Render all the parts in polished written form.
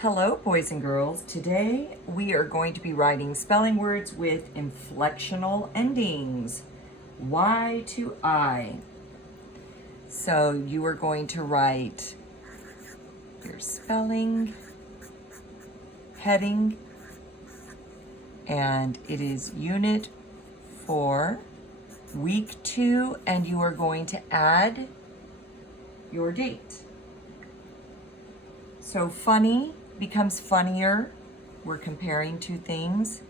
Hello, boys and girls. Today we are going to be writing spelling words with inflectional endings. Y to I. So you are going to write your spelling heading, and it is Unit 4, Week 2, and you are going to add your date. So funny becomes funnier. We're comparing two things.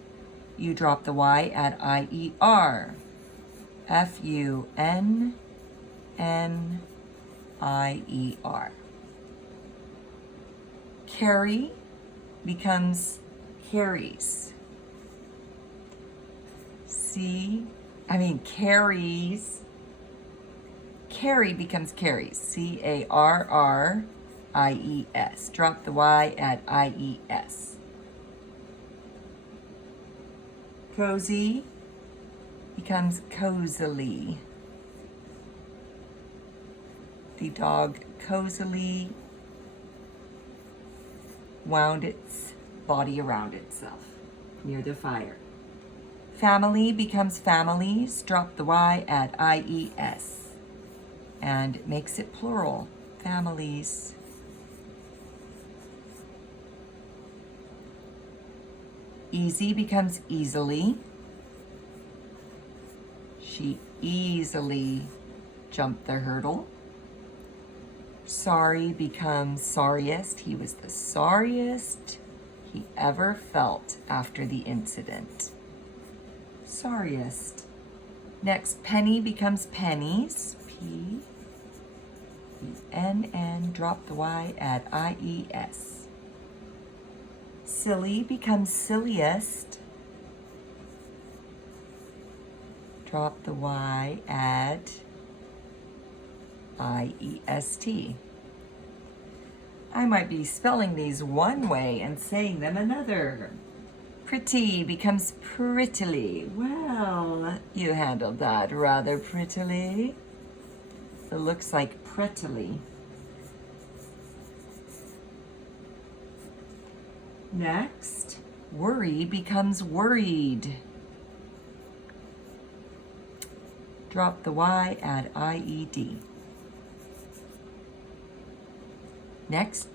You drop the Y at IER. FUNNIER. Carry becomes carries. Carries. Carry becomes carries. CARRIES. Drop the Y at IES. Cozy becomes cozily. The dog cozily wound its body around itself near the fire. Family becomes families. Drop the Y at IES. And it makes it plural. Families. Easy becomes easily. She easily jumped the hurdle. Sorry becomes sorriest. He was the sorriest he ever felt after the incident. Sorriest. Next, penny becomes pennies. PENN. Drop the Y at IES. Silly becomes silliest. Drop the Y at IEST. I might be spelling these one way and saying them another. Pretty becomes prettily. Well, you handled that rather prettily. It looks like prettily. Next, worry becomes worried. Drop the Y at IED. Next,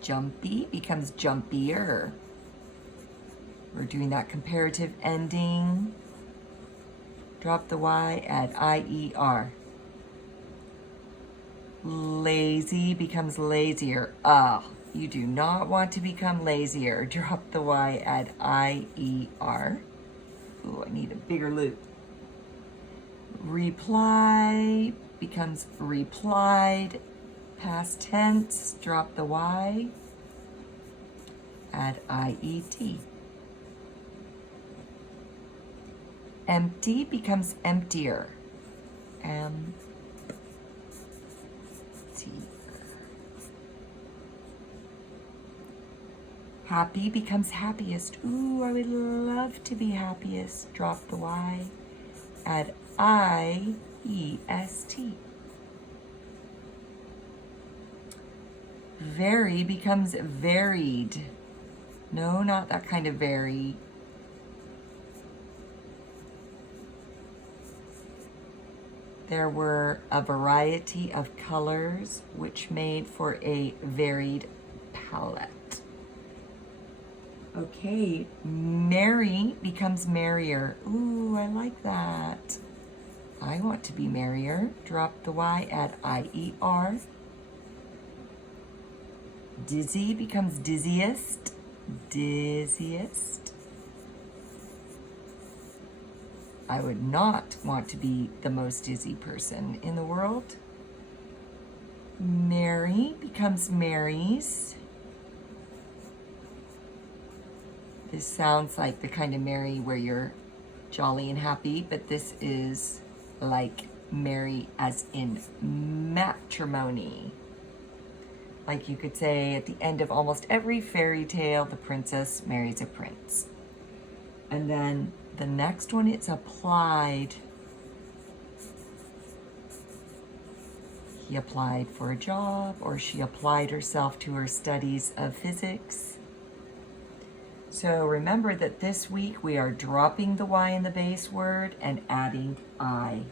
jumpy becomes jumpier. We're doing that comparative ending. Drop the Y at IER. Lazy becomes lazier. You do not want to become lazier. Drop the Y at IER. Ooh, I need a bigger loop. Reply becomes replied. Past tense, drop the Y at IET. Empty becomes emptier. Emptier. Happy becomes happiest. Ooh, I would love to be happiest. Drop the Y at IEST. Very becomes varied. No, not that kind of very. There were a variety of colors which made for a varied palette. Okay, merry becomes merrier. Ooh, I like that. I want to be merrier. Drop the Y at IER. Dizzy becomes dizziest. Dizziest. I would not want to be the most dizzy person in the world. Merry becomes merries. This sounds like the kind of merry where you're jolly and happy, but this is like merry as in matrimony. Like you could say at the end of almost every fairy tale, the princess marries a prince. And then the next one, it's applied. He applied for a job, or she applied herself to her studies of physics. So remember that this week we are dropping the Y in the base word and adding I.